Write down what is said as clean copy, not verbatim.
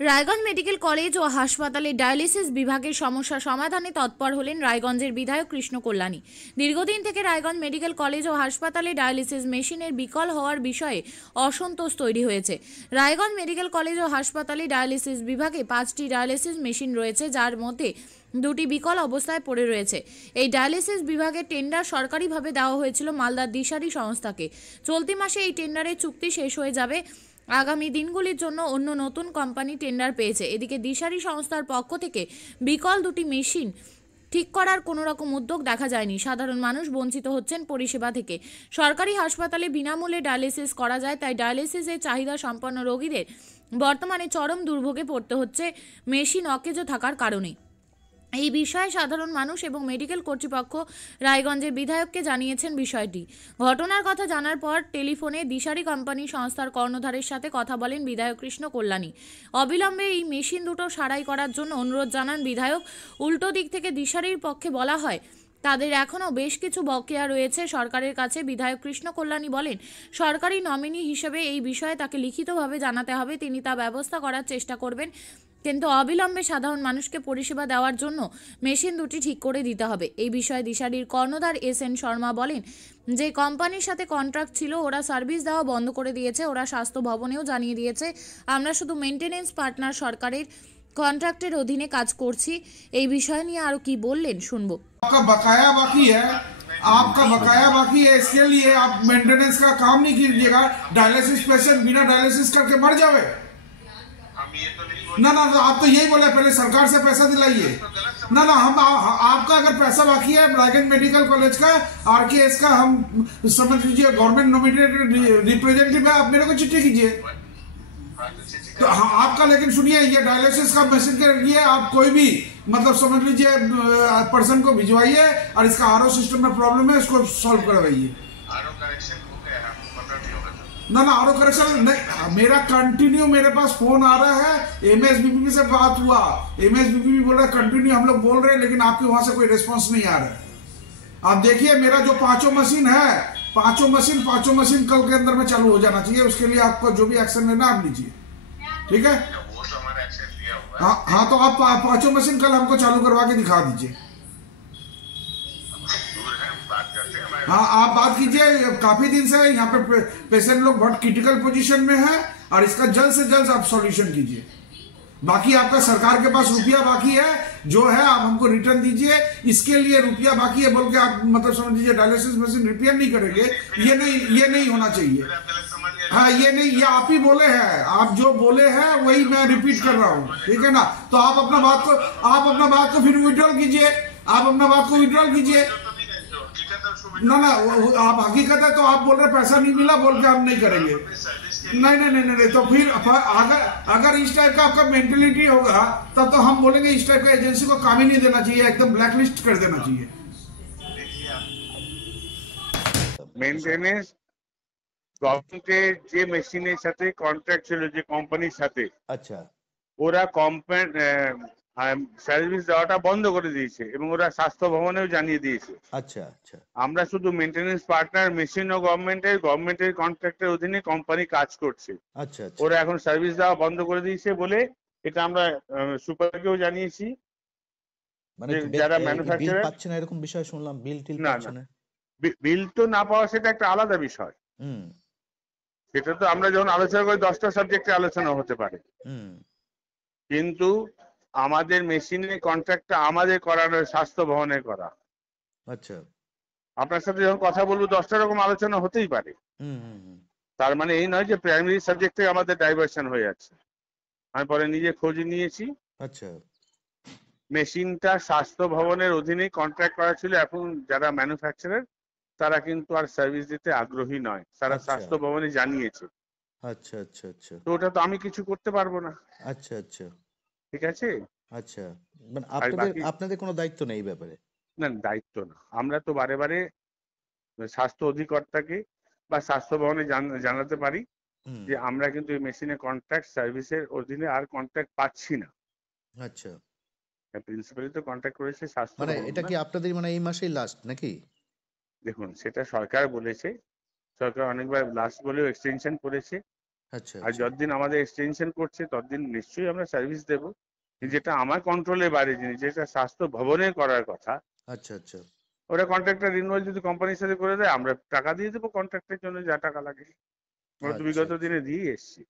Raiganj medical college ও হাসপাতালে dialysis বিভাগের সমস্যা সমাধানে তৎপর হলেন রায়গঞ্জের বিধায়ক কৃষ্ণ কল্যাণী। দীর্ঘদিন থেকে রায়গঞ্জ মেডিকেল কলেজ ও হাসপাতালে ডায়ালিসিস মেশিনের বিকল হওয়ার বিষয়ে অসন্তোষ তৈরি হয়েছে। রায়গঞ্জ মেডিকেল কলেজ ও হাসপাতালে ডায়ালিসিস বিভাগে 5টি ডায়ালিসিস মেশিন রয়েছে, যার মধ্যে 2টি বিকল অবস্থায় পড়ে রয়েছে। এই ডায়ালিসিস বিভাগের টেন্ডার সরকারিভাবে দেওয়া হয়েছিল মালদার দিশারি সংস্থাকে। চলতি মাসে এই টেন্ডারের চুক্তি শেষ হয়ে যাবে। আগামী দিনগুলির জন্য অন্য নতুন কোম্পানি টেন্ডার পেয়েছে। এদিকে দিশারি সংস্থার পক্ষ থেকে বিকল 2টি মেশিন ঠিক করার কোনো রকম উদ্যোগ দেখা যায়নি। সাধারণ মানুষ বঞ্চিত হচ্ছেন পরিষেবা থেকে। সরকারি হাসপাতালে বিনামূল্যে ডায়ালিসিস করা যায়, তাই ডায়ালিসিসের চাহিদা সম্পন্ন রোগীদের বর্তমানে চরম দুর্ভোগে পড়তে হচ্ছে মেশিন অকেজো থাকার কারণে। এই বিষয়ে সাধারণ মানুষ এবং মেডিকেল কর্তৃপক্ষ রায়গঞ্জের বিধায়ককে জানিয়েছেন বিষয়টি। ঘটনার কথা জানার পর টেলিফোনে দিশারি কোম্পানি সংস্থার কর্ণধারের সাথে কথা বলেন বিধায়ক কৃষ্ণ কল্যাণী। অবিলম্বে এই মেশিন দুটো সারাই করার জন্য অনুরোধ জানান বিধায়ক। উল্টো দিক থেকে দিশারির পক্ষে বলা হয় তাদের এখনও বেশ কিছু বকেয়া রয়েছে সরকারের কাছে। বিধায়ক কৃষ্ণ কল্যাণী বলেন, সরকারি নমিনি হিসেবে এই বিষয়ে তাকে লিখিতভাবে জানাতে হবে, তিনি তা ব্যবস্থা করার চেষ্টা করবেন, কিন্তু অবিলম্বে সাধারণ মানুষকে পরিষেবা দেওয়ার জন্য মেশিন দুটি ঠিক করে দিতে হবে। এই বিষয়ে দিশারির কর্ণধার SN শর্মা বলেন, যে কোম্পানির সাথে কন্ট্রাক্ট ছিল ওরা সার্ভিস দেওয়া বন্ধ করে দিয়েছে। ওরা স্বাস্থ্য ভবনেও জানিয়ে দিয়েছে আমরা শুধু মেনটেনেন্স পার্টনার, সরকারের কন্ট্রাক্টের অধীনে কাজ করছি। এই বিষয় নিয়ে আরো কি বললেন শুনবো। आपका बकाया बाकी है, आपका बकाया बाकी है, इसके लिए आप मेंटेनेंस का काम नहीं कीजिएगा। डायलिसिस पेशेंट बिना डायलिसिस करके मर जावे ना। आप तो यही बोले पहले सरकार से पैसा दिलाइए ना। हम आपका अगर पैसा बाकी है रायगंज मेडिकल कॉलेज का, RKS का, हम समझ लीजिए गवर्नमेंट नॉमिनेटेड रिप्रेजेंटेटिव है, आप मेरे को चिट्ठी कीजिए। तो आपका लेकिन सुनिए, ये डायलिसिस का मशीन के लिए आप कोई भी मतलब समझ लीजिए पर्सन को भिजवाइए और इसका RO सिस्टम में प्रॉब्लम है, इसको सॉल्व करवाइए। ना RO करेक्शन नहीं, मेरा कंटिन्यू मेरे पास फोन आ रहा है। MSBPP से बात हुआ, MSBPP बोल रहा है कंटिन्यू हम लोग बोल रहे हैं, लेकिन आपके वहां से कोई रिस्पॉन्स नहीं आ रहा है। आप देखिए मेरा जो 5 मशीन है, 5 मशीन कल के अंदर में चालू हो जाना चाहिए। उसके लिए आपको जो भी एक्शन लेना आप लीजिए, ठीक है। हाँ, तो आप 5 मशीन कल हमको चालू करवा के दिखा दीजिए। हाँ, आप बात कीजिए। काफी दिन से यहाँ पे पेशेंट लोग बहुत क्रिटिकल पोजीशन में है और इसका जल्द से जल्द आप सॉल्यूशन कीजिए। बाकी आपका सरकार के पास रुपया बाकी है, जो है आप हमको रिटर्न दीजिए। इसके लिए रुपया बाकी है बोल के आप मतलब समझ लीजिए डायलिसिस मशीन रिपेयर नहीं करेंगे, ये नहीं होना चाहिए। हाँ, ये नहीं, ये आप ही बोले हैं, आप जो बोले हैं वही मैं रिपीट कर रहा हूँ, ठीक है ना। तो आप अपना बात को फिर विड्रॉल कीजिए, आप अपना बात को विड्रॉल कीजिए ना। आप हकीकत है तो आप बोल रहे पैसा नहीं मिला बोल के हम नहीं करेंगे। नहीं, तो फिर अगर इस टाइप का आपका मेंटेलिटी होगा तब तो हम बोलेंगे इस टाइप का एजेंसी को काम ही नहीं देना चाहिए, एकदम ब्लैकलिस्ट कर देना चाहिए। মেইনটেনেন্স গভর্নমেন্টের যে মেশিনের সাথে কন্ট্রাক্ট ছিল যে কোম্পানির সাথে, আচ্ছা, ওরা সার্ভিস দেওয়াটা বন্ধ করে দিয়েছে এবং ওরা স্বাস্থ্য ভবনেও জানিয়ে দিয়েছে। আচ্ছা আচ্ছা, আমরা শুধু মেইনটেনেন্স পার্টনার, মেশিন ও গভর্নমেন্টের কন্ট্রাক্টের অধীনে কোম্পানি কাজ করছে। আচ্ছা, ওরা এখন সার্ভিস দেওয়া বন্ধ করে দিয়েছে বলে এটা আমরা সুপারকেও জানিয়েছি। মানে যারা বিল ম্যানুফ্যাকচারার পাচ্ছে না এরকম বিষয় শুনলাম, বিল টিল না, পাচ্ছে না। বিল তো না পাওয়া সেটা একটা আলাদা বিষয়। সেটা তো আমরা যখন আলোচনা করি 10টা সাবজেক্টে আলোচনা হতে পারে, কিন্তু আমাদের মেশিনের কন্ট্রাক্টটা আমাদের করানো, স্বাস্থ্য ভবনের করা। আচ্ছা, আপনার সাথে যখন কথা বলবো 10টা রকম আলোচনা হতেই পারে। তার মানে এই নয় যে প্রাইমারি সাবজেক্টে আমাদের ডাইভার্সন হয়ে যাচ্ছে। আমি পরে নিজে খোঁজ নিয়েছি। আচ্ছা, মেশিনটা স্বাস্থ্য ভবনের অধীনে কন্ট্রাক্ট করা ছিল। এখন যারা ম্যানুফ্যাকচারার তারা কিন্তু আর সার্ভিস দিতে আগ্রহী নয়, তারা স্বাস্থ্য ভবনে জানিয়েছে। আচ্ছা আচ্ছা আচ্ছা, তো ওটা তো আমি কিছু করতে পারবো না। আচ্ছা আচ্ছা, ঠিক আছে। আচ্ছা, মানে আপনাদের কোনো দায়িত্ব নেই এই ব্যাপারে? না, দায়িত্ব না। আমরা তো বারে বারে স্বাস্থ্য অধিকর্তাকে বা স্বাস্থ্য ভবনে জানাতে পারি যে আমরা কিন্তু এই মেশিনের কন্ট্রাক্ট সার্ভিসের অধীনে আর কন্ট্রাক্ট পাচ্ছি না। আচ্ছা, প্রিন্সিপালি তো কন্ট্রাক্ট করেছে স্বাস্থ্য। মানে এটা কি আপনাদের মানে এই মাসেই লাস্ট নাকি? দেখুন, সেটা সরকার বলেছে, সরকার অনেকবার লাস্ট বলেও এক্সটেনশন করেছে। আচ্ছা আর আচ্ছা যতদিন আমাদের এক্সটেনশন করছে ততদিন নিশ্চয়ই আমরা সার্ভিস দেবো। যেটা আমার কন্ট্রোলের বাইরে জিনিস, যেটা স্বাস্থ্য ভবনে করার কথা, আচ্ছা আচ্ছা ওরা কন্ট্রাক্টর রিনউয়াল যদি কোম্পানির সাথে করে দেয়, আমরা টাকা দিয়ে দেবো কন্ট্রাক্টের জন্য যা টাকা লাগে। আমরা তো আচ্ছা বিগত আচ্ছা দিনে দিয়ে এসছি।